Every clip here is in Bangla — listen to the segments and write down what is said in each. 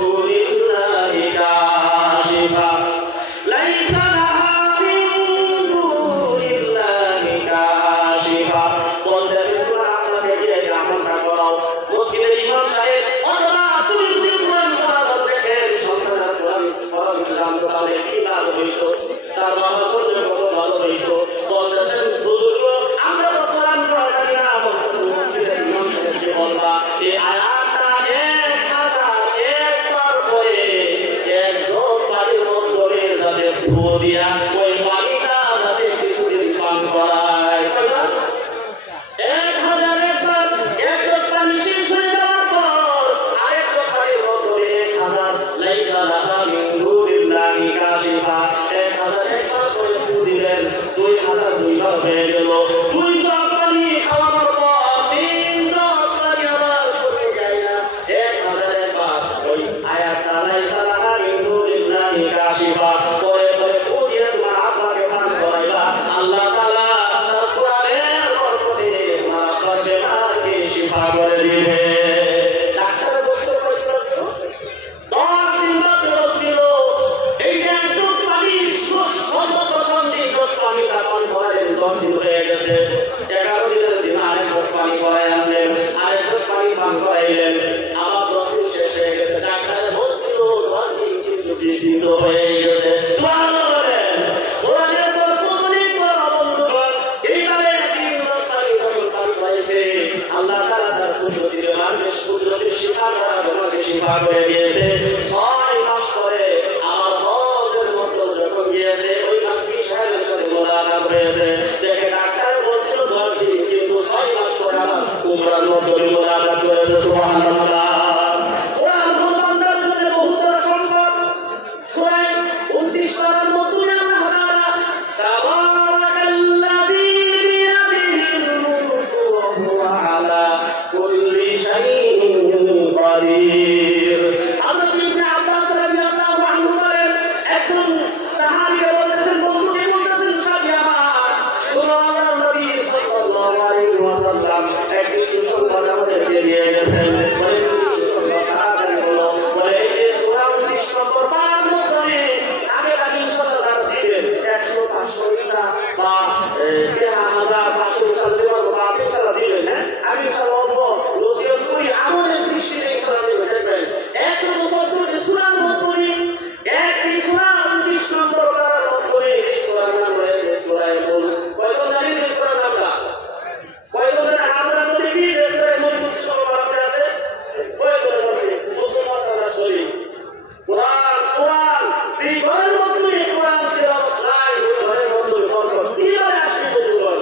দূরিল্লাহি কাশিফা লাইসা লাহা মিন দূরিল্লাহি কাশিফা। বলতেছেন তোমরা আমাদেরকে আমলটা করাও। মসজিদের ইমাম সাহেব অথবা তুমি যদি কোরআন পড়া দেখেন সন্তানরা কোরআন পড়া জানতো তাহলে কি লাভ হইতো, তার বাবা জন্য কত ভালো হইতো। বলতেছেন বুজুর্গ আমরা তো কোরআন পড়া জানি না, বলতেছেন মসজিদের ইমাম সাহেবকে বলবা এই আয়াতটা 1001 বার পড়ে 100 পানির মধ্যে যাতে ফু দিয়া ওই পানিটা যাতে কিছুদিন পান করায়। 1001 বার এক জগ পানি শেষ হয়ে যাওয়ার পর আরেক জগ পানির মধ্যে 1000 লাইসা লাহা মিন দূরিল্লাহি কাশিফা 1001 বার করে ফু দিলেন, 2002 বার হয়ে গেল। 2 জগ পানি খাওয়ানোর পর 3 জগ পানি আবার শুকিয়ে যায় না। 1001 বার ওই আয়াতটা লাইসা লাহা মিন দূরিল্লাহি কাশিফা পরে পরে ফু দিয়ে তোমার আত্মাকে পান করাইবা। আল্লাহ তাআলা তার কোরআনের বরকতে তোমার আত্মার বেমারকে শিফা করে দিবে। ডাক্তার বলছে পরিকল্পিত 10 দিন ধরে ছিল এই যে একটু পানি সর্বপ্রথম দিন পানিটা পান করালেন, 10 দিন হয়ে গেছে। 11 দিনের দিন আরেক পানি করাই আনলেন, আরেক পানি পান করাইলেন, আবার 10 দিন শেষ হয়ে গেছে। ডাক্তার বলছিল 10 দিন কিন্তু 20 দিন হয়ে গেছে। সুবহানাল্লাহ বলেন। কোরআনের বরকত অনেক বড় বন্ধুগণ। এইভাবে 3 বার পানি যখন পান করাইছে আল্লাহ তাআলা তার কুদরতের মানকে কুদরতের শিফা করার জন্য শিফা করে দিয়েছে। 6 মাস পরে আমার হজের মতো যখন গিয়েছে ওই মানকি সাহেবের সাথে মোলাকাত হয়েছে। দেখে ডাক্তার বলছিল 10 দিন কিন্তু 6 মাস পরে আমার উমরার মতো মোলাকাত করেছে। সুবহানাল্লাহ। কোরআন বান্দার জন্য বহুত বড় সম্পদ। সূরা 29 পারার মধ্যে আল্লাহ তাআলা তাবারাকাল্লাযী বিয়াদিহিল মুলকু ওয়া হুয়া আলা কুল্লি শাইইন কাদির। হযরত ইবনে আব্বাস রাদিয়াল্লাহু আনহু বলেন একজন সাহাবী বলতেছেন বন্ধুকে বলতেছেন সাহাবী আমার শুনো আল্লাহর নবী সাল্লাল্লাহু আলাইহি ওয়াসাল্লাম একটি সুসংবাদ আমাদেরকে দিয়ে গেছেন। বলে সুসংবাদ তাড়াতাড়ি বলো। বলে এই যে সূরা 29 নম্বর পারার মধ্যে আগে আমি ইনশাআল্লাহ জানা দিবেন 100 500 টা বা 1500 সাল দেওয়ার বা 80 সাল দিবেন। হ্যাঁ আমি ইনশাআল্লাহ বলবো নসিহত করি আমাদের দৃষ্টিতে ইনশাআল্লাহ দেখবেন 100 বছর ধরে সূরার মধ্যে একটি সূরা 29 নম্বর পারার মধ্যে এই সূরার নাম রয়েছে সূরা মুলক। কয়জন জানেন এই সূরার নামটা? কয়জনের আমরা তো দেখি এই সূরা মুলক 29 নম্বর পারাতে আছে। কয়জন বলছে মুসলমান আমরা শরীর কোরআন এই ঘরের মধ্যে কোরআন তেলাওয়াত নাই, ওই ঘরের মধ্যে বরকত কিভাবে আসবে বলুন?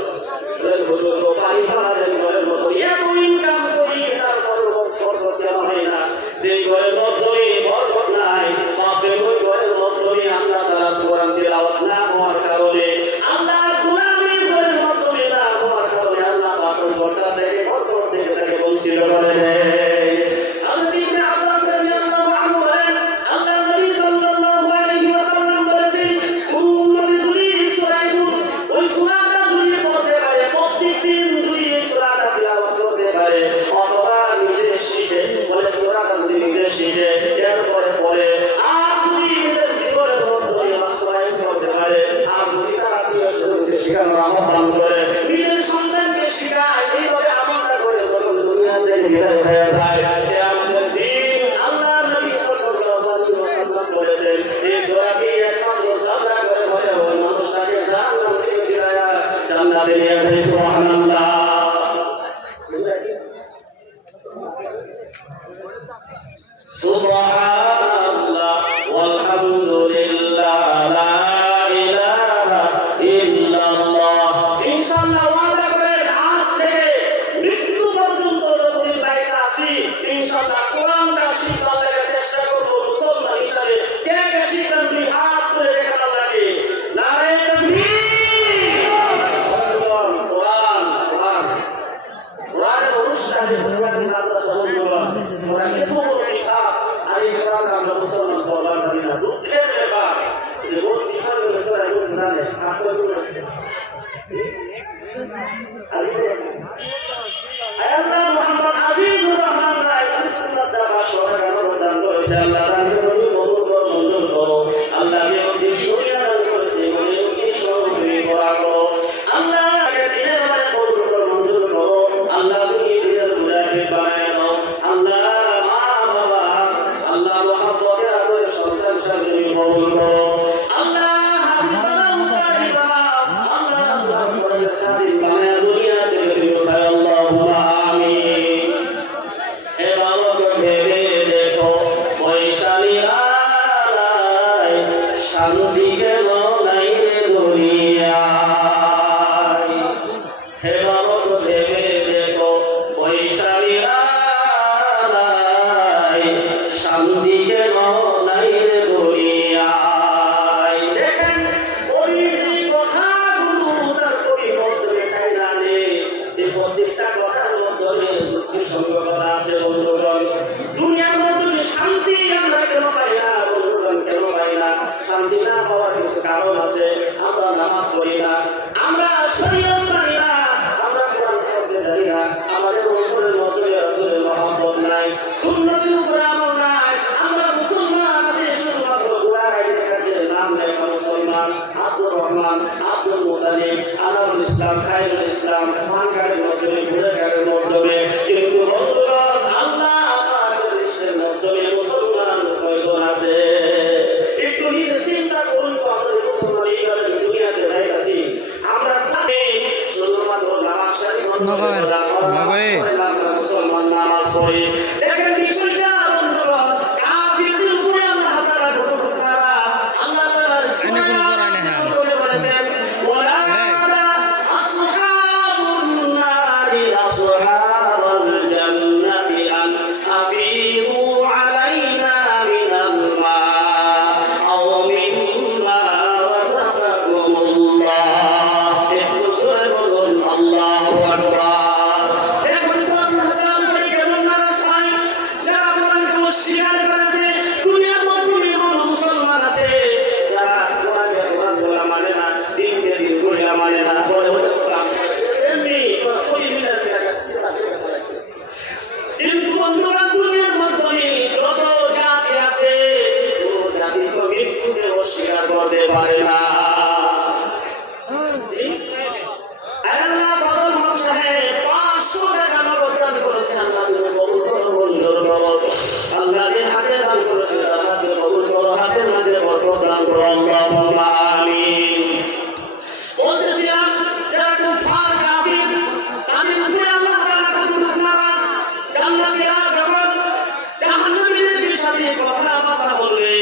বুজুর্গ পানি খাওয়ালেন ঘরের মধ্যে এত ইনকাম করি তারপর বরকত দেওয়া হয় না। যেই ঘরের মধ্যে বরকত নাই বাপরে ওই ঘরের মধ্যে আল্লাহ তাআলা কোরআন তেলাওয়াত না হওয়ার কারণে আল্লাহ কোরআনের ঘরের মধ্যে না হওয়ার কারণে আল্লাহ বাপরে বরকত থেকে বরকত থেকে তাকে বঞ্চিত করে দেয়। হযরত ইবনে আব্বাস রাদিয়াল্লাহু আনহু বলেন আল্লাহর নবী সাল্লাল্লাহু আলাইহি ওয়াসাল্লাম বলেছেন উম্মত যদি সূরা ওই সূরাটা যদি পড়তে পারে প্রত্যেকদিন যদি এই সূরাটা তেলাওয়াত করতে পারে অথবা নিজে শিখে বলে সূরাটা যদি নিজে শিখে এরপরে পড়ে আর যদি নিজের জীবনের মধ্যে বাস্তবায়ন করতে পারে আর যদি তারা প্রিয় সঙ্গীকে শেখানোর আহ্বান করে নিজের সন্তানকে শেখায় এইভাবে আমলটা করে যখন দুনিয়াতে বিদায় হয়ে যায় আমাদের দিন আল্লাহর নবী সাল্লাল্লাহু আলাইহি ওয়াসাল্লাম বলেছেন এই সূরাটি একমাত্র সাবরা করে হলে ওই মানুষটাকে জান্নাত থেকে ফিরায়া জান্নাতে নিয়ে যায়। সুবহানাল্লাহ। সুবহানাল্লাহ ওয়ালহামদুলিল্লাহ লা ইলাহা ইল্লাল্লাহ। ইনশাআল্লাহ ওয়াদা করেন আজ থেকে মৃত্যু পর্যন্ত যদি লাইসা আসি ইনশাআল্লাহ কোরআনটা শিখার চেষ্টা করব মুসলমান হিসাবে। কে কে শিখবেন দুই হাত তুলে দেখান আল্লাহকে। নারে তাকবীর। কোরআন কোরআন কোরআনের অনুষ্ঠানে কোরআনের মাদ্রাসা বন্ধুরা কোরআন এত বড় কিতাব আর এই কোরআন আমরা মুসলমান পড়বার জানি না। দুঃখের ব্যাপার যে বলছি কিভাবে জানে আপনারা আল্লাহ মুহাম্মদ আজিজুর রহমান রায় দ্বারা সরকার দান করেছে আল্লাহ দান করে মঞ্জুর করো আল্লাহ বিরোধী শরিয়া দান করেছে বিরোধী সরকারি করা করো আল্লাহ দিনের মানে মঞ্জুর করো আল্লাহ তুমি দিনের মুরাদে বানায় দাও আল্লাহ মা বাবা আল্লাহ মুহাম্মদের আদরে সন্তান হিসেবে কবুল করো আল্লাহ হাফিজ বানাও আল্লাহ মুহাম্মদের সাথী বানায় দুনিয়াতে বিরোধায় আল্লাহুম্মা আমিন হে বালক ভেবে দেখো বৈশালী আলায় শান্তি কেন নাই রে দুনিয়ায় হে বালক ভেবে দেখো বৈশালী আলায় শান্তি কেন নাই রে দুনিয়ায় দেখেন ওই যে কথাগুলো তার পরিবর্তনে তাই জানে যে প্রত্যেকটা কথার মধ্যে যুক্তি সংগঠন আছে বন্ধুগণ দুনিয়ার মধ্যে শান্তি আমরা কেন পাই না বন্ধুগণ কেন পাই না শান্তি না পাওয়ার কিছু কারণ আছে আমরা নামাজ পড়ি না আমরা শরীয়ত মানি না আমরা কোরআন পড়তে জানি না আমাদের অন্তরের মধ্যে রাসূলের মহব্বত নাই সুন্নতের উপর আমল নাই আমরা মুসলমান আছি শুধুমাত্র গোড়া গাইতে কাজে নাম লেখা মুসলমান আব্দুর রহমান আব্দুল মুতালিব আনারুল ইসলাম খায়রুল ইসলাম মান কার্ডের মাধ্যমে ভোটার কার্ডের মাধ্যমে কিন্তু বন্ধুগণ আল্লাহ পাকের ইচ্ছার মাধ্যমে মুসলমান প্রয়োজন আছে একটু নিজে চিন্তা করুন তো আমাদের মুসলমান এইভাবে দুনিয়াতে দাঁড়িয়ে আছি আমরা শুধুমাত্র নামাজ মুসলমান নামাজ পড়ি দেখেন বিষয়টা বন্ধুগণ কাফিরদের উপরে আল্লাহ তাআলা কত নারাজ আল্লাহ তাআলা বলে বলেছেন ওয়ালা আসহাবুন নারি আসহাবাল জান্নাতি আন আফিদু আলাইনা মিনাল মা আও মিম্মা রাযাকাকুমুল্লাহ একটু জোরে বলুন আল্লাহু আকবার এখন আল্লাহ তাআলা কেমন নারাজ হয় যারা কোরআনকে অস্বীকার করেছে দুনিয়ার মধ্যে মুসলমান আছে যারা কোরআন মানে না দিনকে দিন করে মানে না বলে বলে এমনি সহি মিলে কিন্তু বন্ধুরা দুনিয়ার মধ্যে যত জাতি আছে কোন জাতি তো মৃত্যুকে অস্বীকার করতে পারে না আল্লাহ ফজল হক সাহেব 500 টাকা নগদ দান করেছে আল্লাহ তুমি কবুল করো মঞ্জুর করো আল্লাহ যে হাতে দান করেছে তার হাতে কবুল করো হাতের মাঝে বরকত দান করো আল্লাহুম্মা আমিন বলতেছিলাম যারা কুফার কাফির তাদের উপরে আল্লাহ তাআলা কতটুক নারাজ জান্নাতীরা যখন জাহান্নামীদের সাথে কথাবার্তা বলবে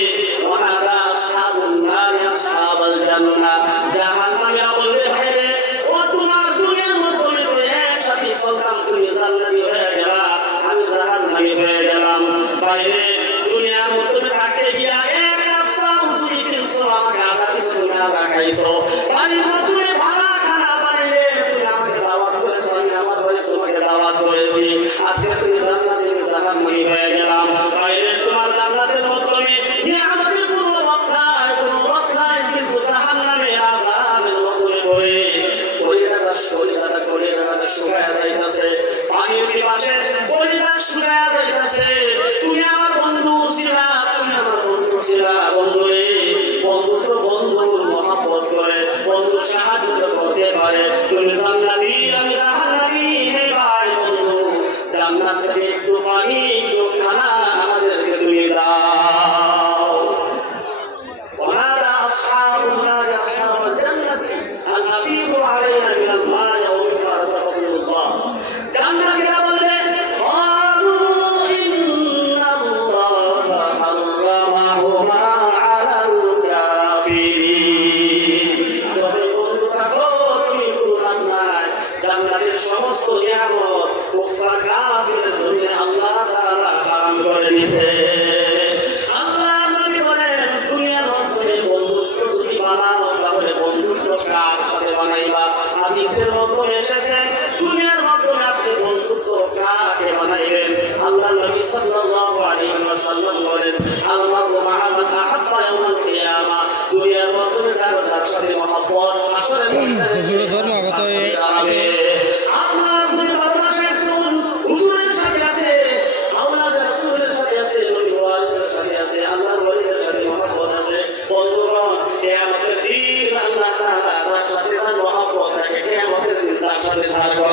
ওয়ানাদা আসহাবুন নারি আসহাবাল জান্নাহ জাহান্নামীরা বলবে ভাইরে ও তোমার দুনিয়ার মধ্যে তো একসাথে চলতাম তুমি জান্নাতি হয়ে গেলা আমি জাহান্নামী হয়ে গেলাম বাইরে দুনিয়ার মধ্যে থাকতে গিয়া এক নফসা উসুরি কিনছো আমাকে আদা দিছো তুমি আদা খাইছো বাড়ির মধ্যে ভালো খানা বানাইলে তুমি আমাকে দাওয়াত করেছো আমি আমার ঘরে তোমাকে দাওয়াত করেছি আজকে তুমি জান্নাতি জাহান্নামী হয়ে গেলাম বাইরে তোমার জান্নাতের মধ্যে নিয়ামতের কোনো রক্ষা নাই কিন্তু জাহান্নামের আযাবের মধ্যে পড়ে কলিজাটা শুকায়া যাইতাছে পানির পিপাসে কলিজা শুকায়া যাইতাছে তুমি আমার বন্ধু ছিলা বন্ধুরে বন্ধু তো বন্ধুর মহব্বত করে বন্ধু সাহায্য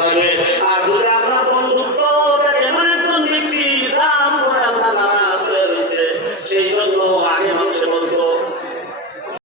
যাবে। আর যদি আপনার